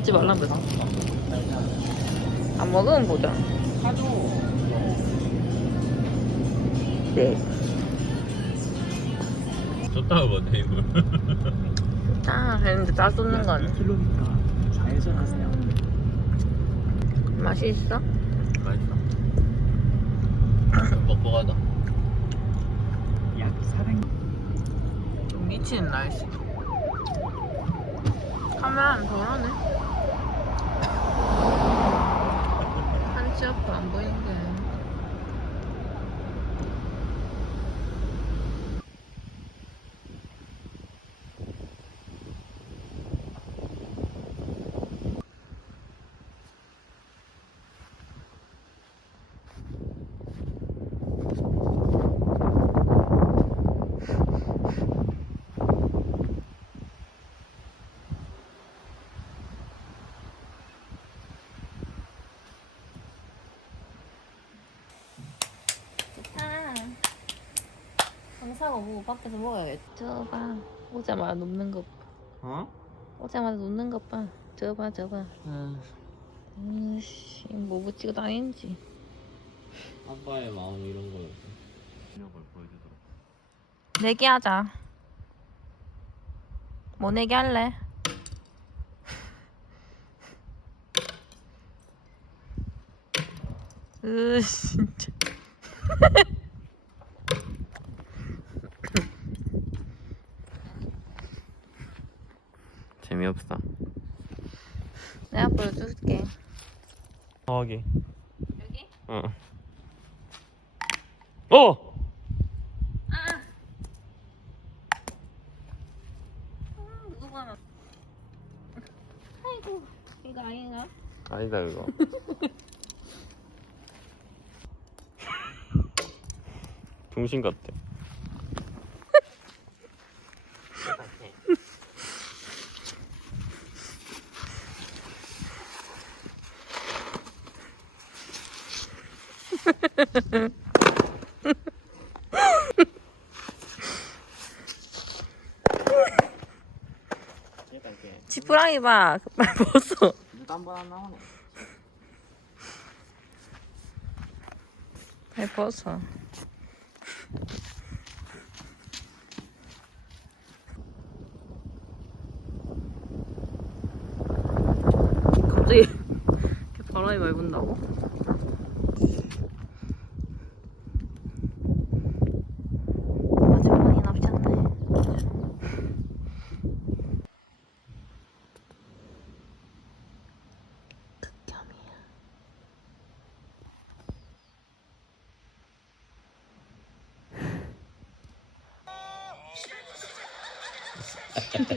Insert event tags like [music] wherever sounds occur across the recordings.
하지 말라면서. 안 먹으면 보자. 네. 좋다고 뭐 테이블 아, 했는데 다 쏟는 거 아니야? 킬로미터 좌회전하세요. 맛이 있어? 맛있어 [laughs] 먹고 가자 약 400. 미치는 날씨. 카메라는 덜하네. 한치 앞으로 안 보이는데. 좋다. 강 사가 뭐 밖에서 먹어야겠다. 저봐. 오자마자 눕는 것 봐. 어? 오자마자 눕는 것 봐. 저봐, 저봐. 으씨, 뭐 붙이고 다니는지. 아빠의 마음 이런 거였어 실력을 보여주도록 내기 하자. 뭐 내기 할래? 으 진짜. [laughs] 재미없어 내가 보여줄게. 하기 여기? 어 어! 아. 음, 누가 나? 아이고 이거 아닌가? 아니다 그거 [laughs] 중심 같아 지푸라기 봐. 빨리 벗어. 땀바 나오네 빨리 벗어. 갑자기 이렇게 바람이 많이 분다고?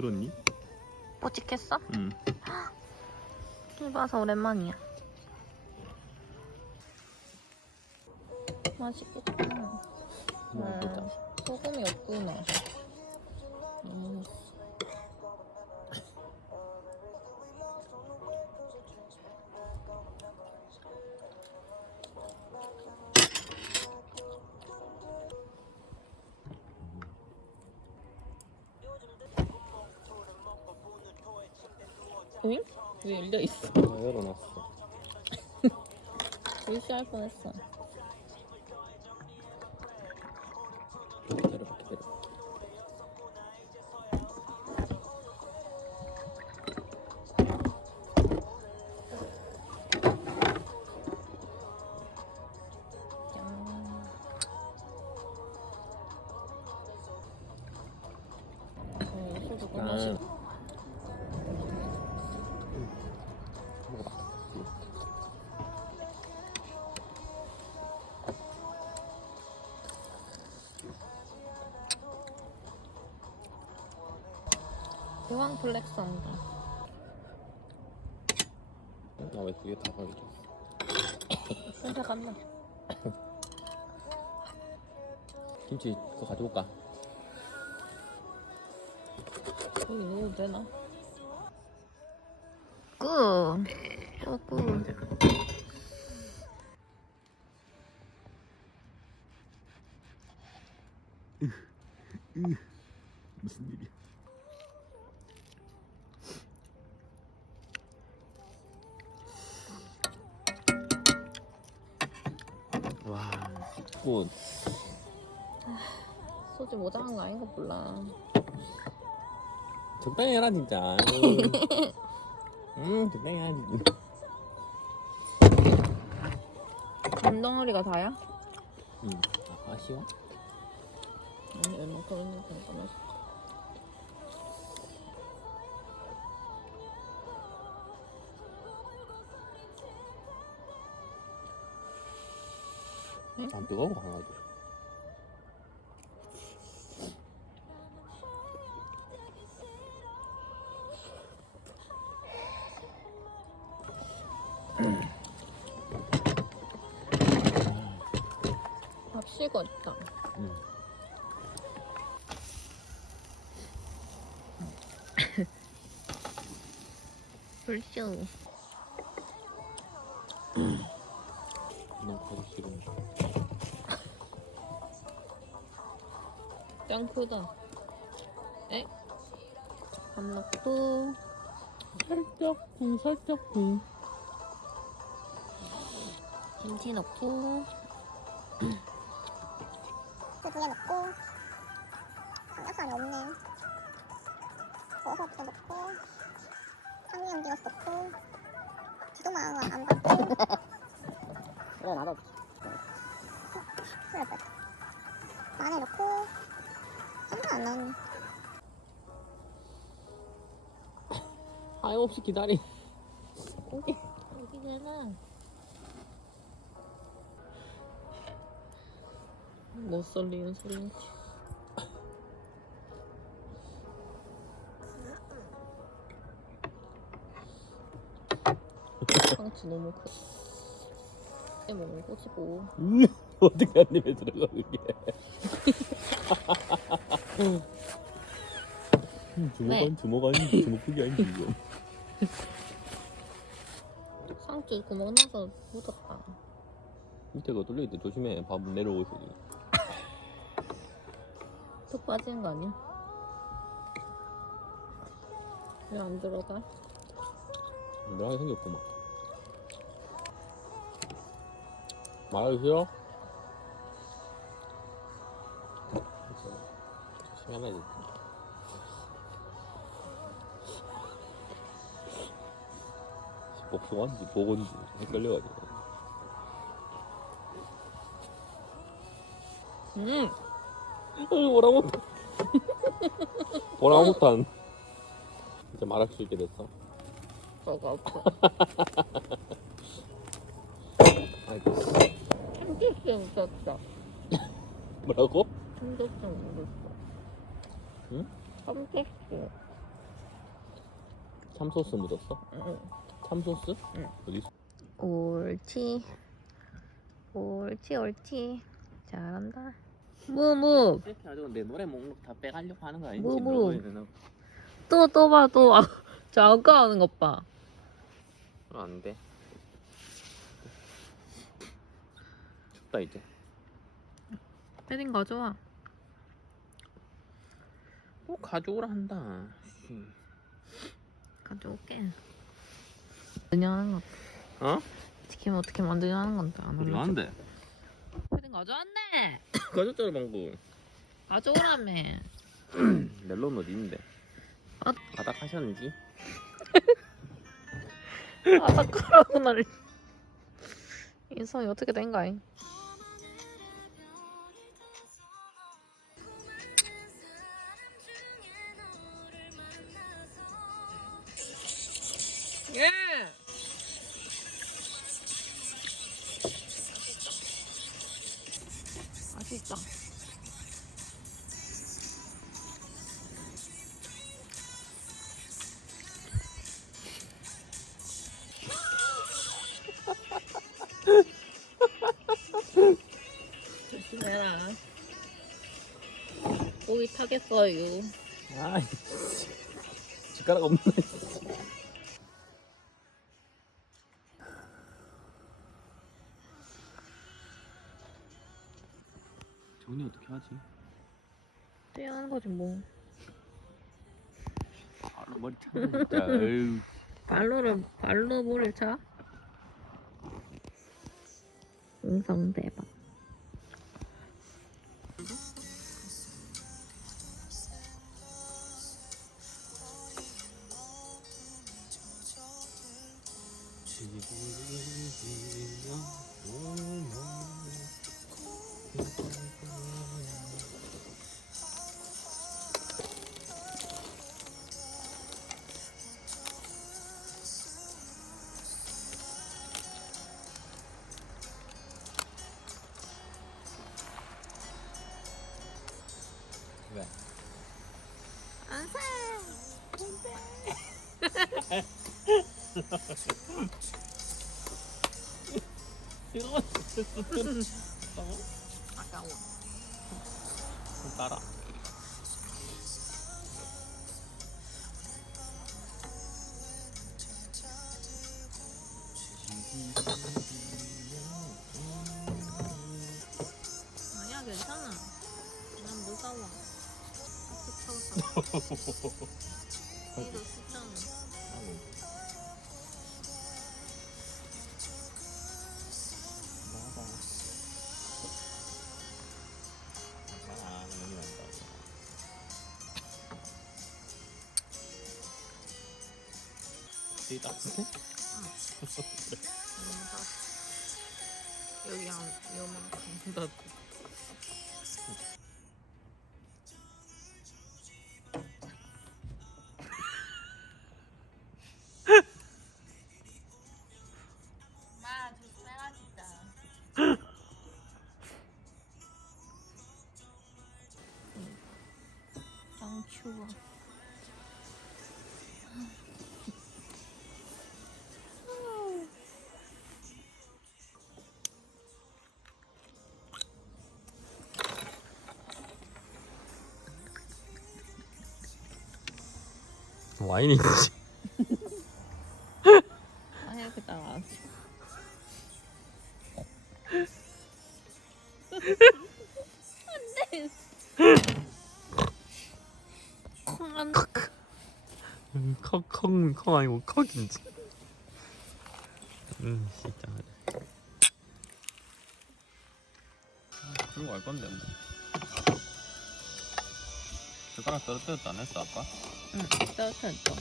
들었니? 뽀직했어? 응 해봐서 오랜만이야. 맛있겠다. 맛있겠다. 음, 소금이 없구나. 응? 왜 열려 있어? 나 열어놨어 [laughs] 실수할 뻔했어. 주황 블랙성다. 나왜 두개다 걸렸어? 혼자 간다. [coughs] 김치 그거 가져올까? 여기 넣어도 되나? 꾸. 또 꾸. 무 꽃. 소주 모자란 거 아닌가 몰라. 적당히 해라 진짜. 음, 적당히 해야지. 감덩어리가 다야? 음, 아, 아쉬워? 아니 얼마큼 있는 건가 맛있어. 안 뜨거운 거 하나도. 밥 식었다. 음. [laughs] 불쇼. 너무 가기 싫은 짱 크다. 에? 밥 넣고. 살짝 쿵, 살짝 쿵. 김치 넣고. 그 두개 넣고. 삼겹살이 없네. 버섯도 넣고. 참기름 찍어서 넣고. 지도만 안 받고. 그래 나도. 그래 마늘 넣고 안 넣었네 하염없이 기다리. 고기 고기잖아. 못 썰리는 소리지. 상추 너무 커. 애 먹는 거지 뭐. 음, 어떻게 한 입에 들어가 그게? [laughs] 음, 주먹 네. 아니 주먹 아니 주먹 크기 아니지 이거. [laughs] 상추 구멍 나서 묻었다. 밑에 거 뚫려 있대 조심해. 밥 내려오고 있어. 턱 빠지는 거 아니야? 왜 안 들어가? 늘하게 생겼구만. 말하기 싫어? 조심해야지. 복숭아인지 보건지 헷갈려가지고. 음, 오랑우탄. 오랑우탄. 이제 말할 수 있게 됐어. 저거 아파. 아이고. 삼겹살 묻었어. 뭐라고? 삼겹살 묻었어. 응? 삼겹살. 참소스 묻었어? 응. 참소스? 응. 어디 있어? 옳지. 옳지, 옳지. 잘한다. 무 무. 이렇게 가지고 내 노래 목록 다 빼가려고 하는 거 아니지? 뭐, 뭐. 되나? 또, 또 봐, 또. 아, 저 아까 하는 것 봐. 그럼 안 돼. 춥다 이제. 패딩 가져와. 뭐 가져오라 한다. 씨. 가져올게. 그냥 하는 것. 어? 치킨 어떻게 만드냐 하는 건데. 안 알려줘. 가는데? 패딩 가져왔네. [coughs] 가졌잖아 방금. 가져오라며. [coughs] 멜론 어디 있는데? 아. [laughs] 바닥 하셨는지? 아, 닦으라고 날. 인성이 어떻게 된 거야? 예. 맛있다. 조심해라. 고기 타겠어요. 아, 젓가락 없네. 정리 어떻게 하지? 뛰어하는 거지 뭐. 바로 머리 진짜 에휴 발로를 발로 볼을 차. 음성 대박. 왜? 안 사. 아까워. 아니야 괜찮아. 난 무서워. 스쳐서. 이거 스쳐는. 나가 아 여기 한 요만큼 더. 추워. 와인이지 컥 아니고 컥인지 음 진짜 들고 갈 건데 뭐 젓가락 떨어뜨렸다 안 했어 아까? 응, 따뜻했어.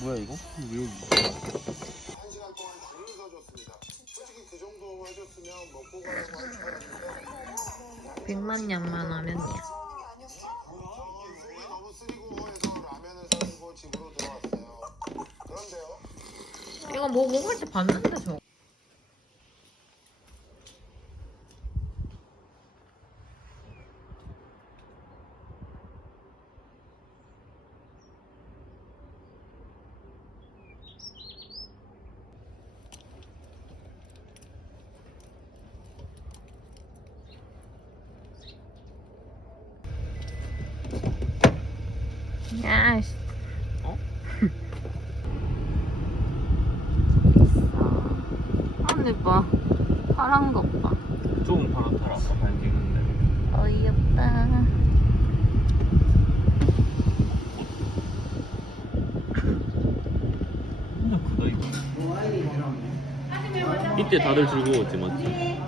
뭐야 이거? 왜 여기 한 시간 동안 줄을 서줬습니다. 솔직히 그 정도 해줬으면 먹고 가라고 할 줄 알았는데 백만 양만 하면이야. 속이 너무 쓰리고 해서 라면을 사주고 집으로 돌아왔어요. 그런데요. 이거 뭐 먹을 때 봤는데 저. 야, 씨. 어? 언니 봐. 파란 것 봐. 조금 파랗더라 아까 사진 찍는데 어이없다. 진짜 크다 이거 이때 다들 즐거웠지 맞지?